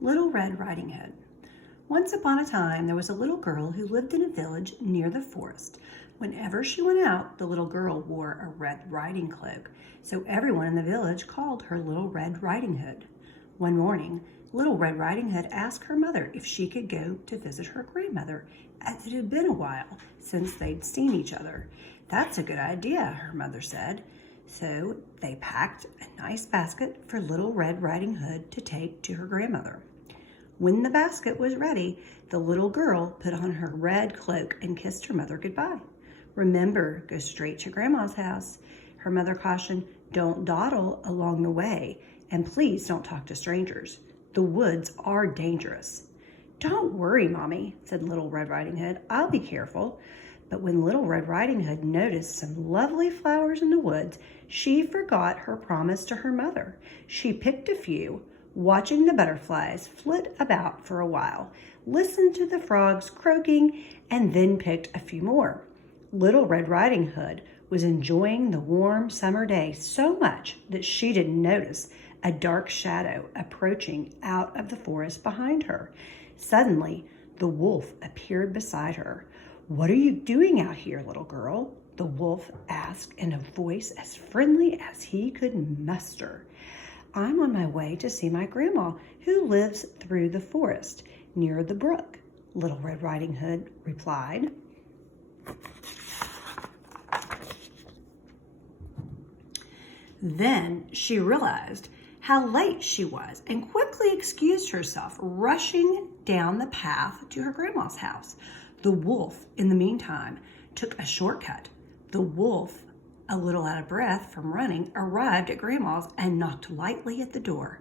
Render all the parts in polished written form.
Little Red Riding Hood. Once upon a time, there was a little girl who lived in a village near the forest. Whenever she went out, the little girl wore a red riding cloak, so everyone in the village called her Little Red Riding Hood. One morning, Little Red Riding Hood asked her mother if she could go to visit her grandmother, as it had been a while since they'd seen each other. "That's a good idea," her mother said. So they packed a nice basket for Little Red Riding Hood to take to her grandmother. When the basket was ready, the little girl put on her red cloak and kissed her mother goodbye. "Remember, go straight to Grandma's house," her mother cautioned. "Don't dawdle along the way, and please don't talk to strangers. The woods are dangerous." "Don't worry, Mommy," said Little Red Riding Hood. "I'll be careful." But when Little Red Riding Hood noticed some lovely flowers in the woods, she forgot her promise to her mother. She picked a few, watching the butterflies flit about for a while, listened to the frogs croaking, and then picked a few more. Little Red Riding Hood was enjoying the warm summer day so much that she didn't notice a dark shadow approaching out of the forest behind her. Suddenly, the wolf appeared beside her. "What are you doing out here, little girl?" the wolf asked in a voice as friendly as he could muster. "I'm on my way to see my grandma, who lives through the forest near the brook," Little Red Riding Hood replied. Then she realized how late she was and quickly excused herself, rushing down the path to her grandma's house. The wolf, in the meantime, took a shortcut. The wolf, a little out of breath from running, arrived at Grandma's and knocked lightly at the door.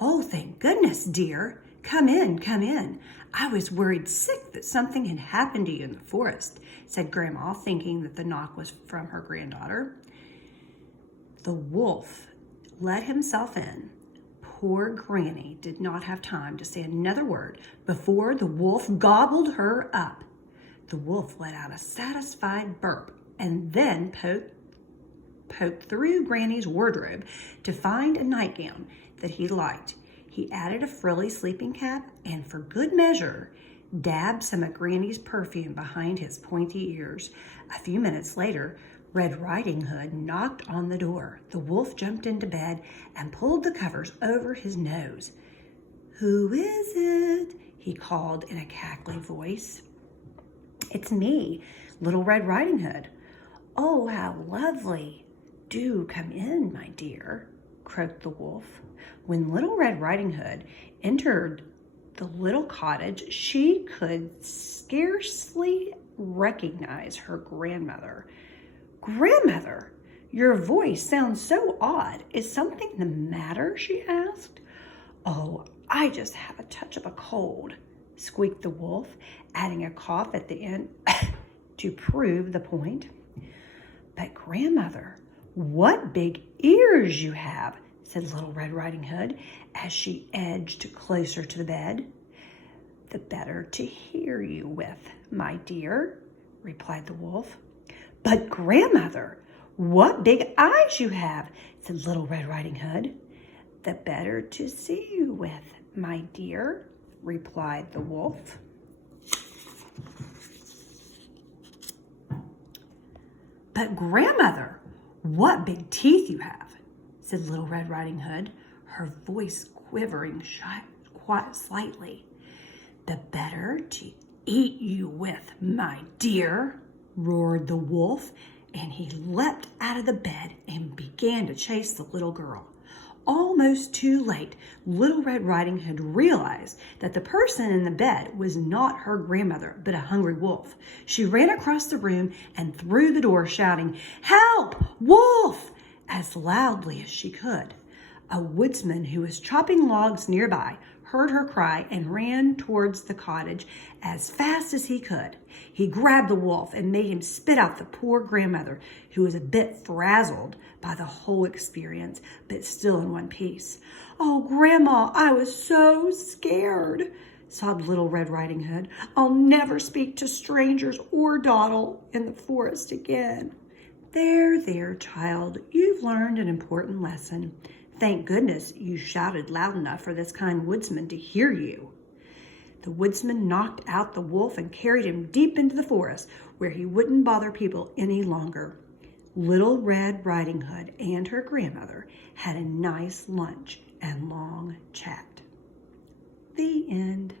"Oh, thank goodness, dear. Come in, come in. I was worried sick that something had happened to you in the forest," said Grandma, thinking that the knock was from her granddaughter. The wolf let himself in. Poor Granny did not have time to say another word before the wolf gobbled her up. The wolf let out a satisfied burp and then poked through Granny's wardrobe to find a nightgown that he liked. He added a frilly sleeping cap and, for good measure, dabbed some of Granny's perfume behind his pointy ears. A few minutes later, Red Riding Hood knocked on the door. The wolf jumped into bed and pulled the covers over his nose. "Who is it?" he called in a cackling voice. "It's me, Little Red Riding Hood." "Oh, how lovely. Do come in, my dear," croaked the wolf. When Little Red Riding Hood entered the little cottage, she could scarcely recognize her grandmother. "Grandmother, your voice sounds so odd. Is something the matter?" she asked. "Oh, I just have a touch of a cold," squeaked the wolf, adding a cough at the end to prove the point. "But Grandmother, what big ears you have," said Little Red Riding Hood as she edged closer to the bed. "The better to hear you with, my dear," replied the wolf. "But Grandmother, what big eyes you have," said Little Red Riding Hood. "The better to see you with, my dear," replied the wolf. "But Grandmother, what big teeth you have," said Little Red Riding Hood, her voice quivering quite slightly. "The better to eat you with, my dear," roared the wolf, and he leapt out of the bed and began to chase the little girl. Almost too late, Little Red Riding Hood realized that the person in the bed was not her grandmother, but a hungry wolf. She ran across the room and through the door, shouting, "Help! Wolf!" as loudly as she could. A woodsman who was chopping logs nearby heard her cry and ran towards the cottage as fast as he could. He grabbed the wolf and made him spit out the poor grandmother, who was a bit frazzled by the whole experience, but still in one piece. "Oh, Grandma, I was so scared," sobbed Little Red Riding Hood. "I'll never speak to strangers or dawdle in the forest again." There, child, you've learned an important lesson. Thank goodness you shouted loud enough for this kind woodsman to hear you." The woodsman knocked out the wolf and carried him deep into the forest, where he wouldn't bother people any longer. Little Red Riding Hood and her grandmother had a nice lunch and long chat. The end.